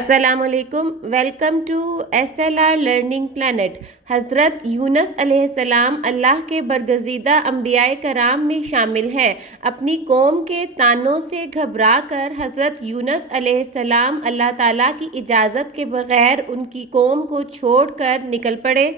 السلام علیکم، welcome to SLR learning plant. حضرت یونس علیہ السلام اللہ کے برگزیدہ انبیاء کرام میں شامل ہیں۔ اپنی قوم کے طعنوں سے گھبرا کر حضرت یونس علیہ السلام اللہ تعالیٰ کی اجازت کے بغیر ان کی قوم کو چھوڑ کر نکل پڑے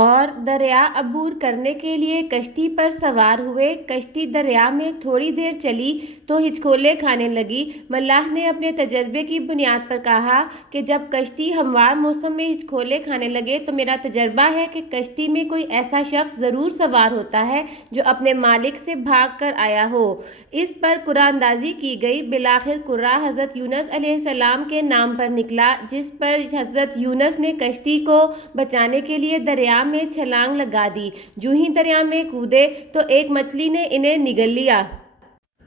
اور دریا عبور کرنے کے لیے کشتی پر سوار ہوئے۔ کشتی دریا میں تھوڑی دیر چلی تو ہچکولے کھانے لگی۔ ملاح نے اپنے تجربے کی بنیاد پر کہا کہ جب کشتی ہموار موسم میں ہچکولے کھانے لگے تو میرا تجربہ ہے کہ کشتی میں کوئی ایسا شخص ضرور سوار ہوتا ہے جو اپنے مالک سے بھاگ کر آیا ہو۔ اس پر قرآن اندازی کی گئی۔ بالآخر قرہ حضرت یونس علیہ السلام کے نام پر نکلا، جس پر حضرت یونس نے کشتی کو بچانے کے لیے دریا میں چھلانگ لگا دی۔ جو ہی دریا میں کودے تو ایک مچھلی نے انہیں نگل لیا۔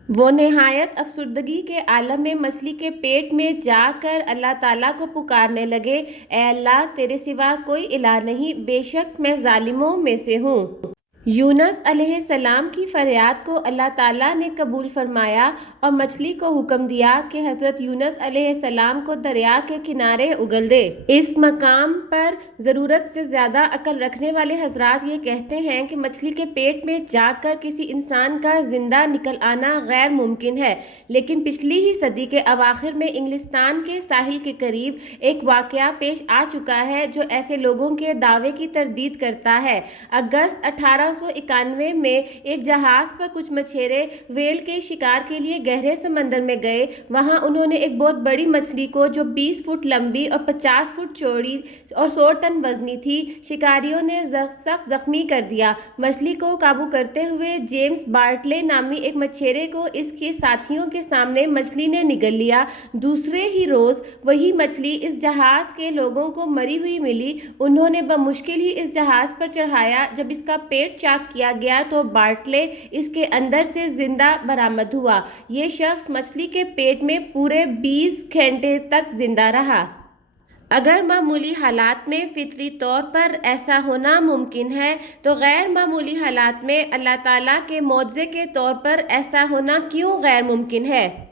وہ نہایت افسردگی کے عالم میں مچھلی کے پیٹ میں جا کر اللہ تعالیٰ کو پکارنے لگے، اے اللہ، تیرے سوا کوئی الہ نہیں، بے شک میں ظالموں میں سے ہوں۔ یونس علیہ السلام کی فریاد کو اللہ تعالیٰ نے قبول فرمایا اور مچھلی کو حکم دیا کہ حضرت یونس علیہ السلام کو دریا کے کنارے اگل دے۔ اس مقام پر ضرورت سے زیادہ عقل رکھنے والے حضرات یہ کہتے ہیں کہ مچھلی کے پیٹ میں جا کر کسی انسان کا زندہ نکل آنا غیر ممکن ہے، لیکن پچھلی ہی صدی کے اواخر میں انگلستان کے ساحل کے قریب ایک واقعہ پیش آ چکا ہے جو ایسے لوگوں کے دعوے کی تردید کرتا ہے۔ اگست 1891 میں ایک جہاز پر کچھ مچھیرے ویل کے شکار کے لیے گہرے سمندر میں گئے۔ وہاں انہوں نے ایک بہت بڑی مچھلی کو جو 20 فٹ لمبی اور 50 فٹ چوڑی اور 100 ٹن وزنی تھی، شکاریوں نے سخت زخمی کر دیا۔ مچھلی کو قابو کرتے ہوئے جیمز بارٹلے نامی ایک مچھیرے کو اس کے ساتھیوں کے سامنے مچھلی نے نگل لیا۔ دوسرے ہی روز وہی مچھلی اس جہاز کے لوگوں کو مری ہوئی ملی۔ انہوں نے بمشکل ہی اس جہاز پر چڑھایا۔ جب اس کا پیٹ چاک کیا گیا تو بارٹلے اس کے اندر سے زندہ برآمد ہوا۔ یہ شخص مچھلی کے پیٹ میں پورے 20 گھنٹے تک زندہ رہا۔ اگر معمولی حالات میں فطری طور پر ایسا ہونا ممکن ہے تو غیر معمولی حالات میں اللہ تعالیٰ کے معجزے کے طور پر ایسا ہونا کیوں غیر ممکن ہے؟